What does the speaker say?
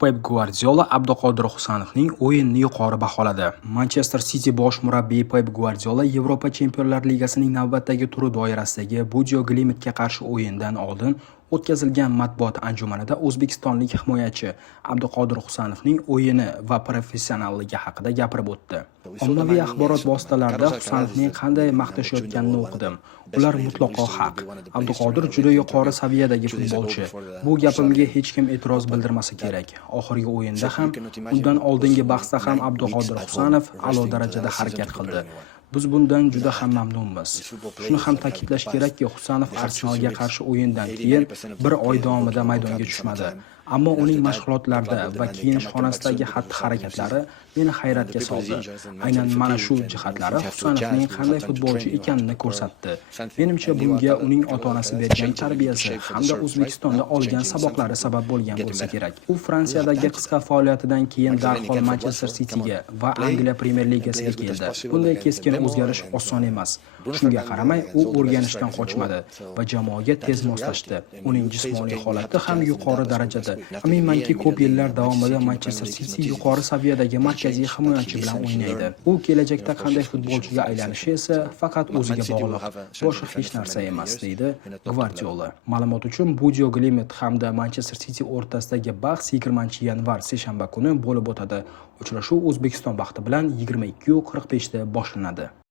Pep Guardiola Abduqodir Husanovning o'yinini yuqori baholadi. Manchester City bosh murabbiyi Pep Guardiola Yevropa Chempionlar Ligasining navbatdagi turi doirasidagi Bodo Glimtga qarshi o'yindan oldin o'tkazilgan matbuot anjumanida o'zbekistonlik himoyachi Abduqodir Husanovning o'yini va professionalligi haqida gapirib o'tdi. Ommaviy axborot vositalarida Husanovning qanday maqtashayotganini o'qidim. Ular mutlaqo haq. Abduqodir juda yuqori saviyadagi futbolchi. Bu gapimga hech kim e'tiroz bildirmasa kerak. Oxirgi o'yinda ham, undan oldingi bahsda ham Abduqodir Husanov a'lo darajada harakat qildi. Biz bundan juda ham mamnunmiz. Shuni ham ta'kidlash kerakki, Husanov Arsenalga qarshi o'yindan keyin bir oy davomida maydonga tushmadi. Ammo uning mashg'ulotlarda va kiyinish xonasidagi xatti-harakatlari meni hayratga soldi. Aynan mana shu jihatlari Husanovning qanday futbolchi ekanini ko'rsatdi. Menimcha bunga uning ota-onasi bergan tarbiyasi hamda O'zbekistonda olgan saboqlari sabab bo'lgan bo'lsa kerak. U Fransiyadagi qisqa faoliyatidan keyin darhol Manchester Cityga va Angliya Premyer Ligasiga keldi. Bunday keskin o'zgarish oson emas. Shunga qaramay, u o'rganishdan qochmadi va jamoaga tez moslashdi. Uning jismoniy holati ham yuqori darajada. Aminmanki, ko'p yillar davomida Manchester City yuqori saviyadagi markaziy himoyachi bilan o'ynaydi. U kelajakda qanday futbolchiga aylanishi esa faqat o'ziga bog'liq, boshqa hech narsa emas, deydi Guardiola. Ma'lumot uchun, Bodo Glimt hamda Manchester City o'rtasidagi bahs 20-yanvar seshanba kuni bo'lib o'tadi. Uchrashuv O'zbekiston vaqti bilan 22:45 da boshlanadi.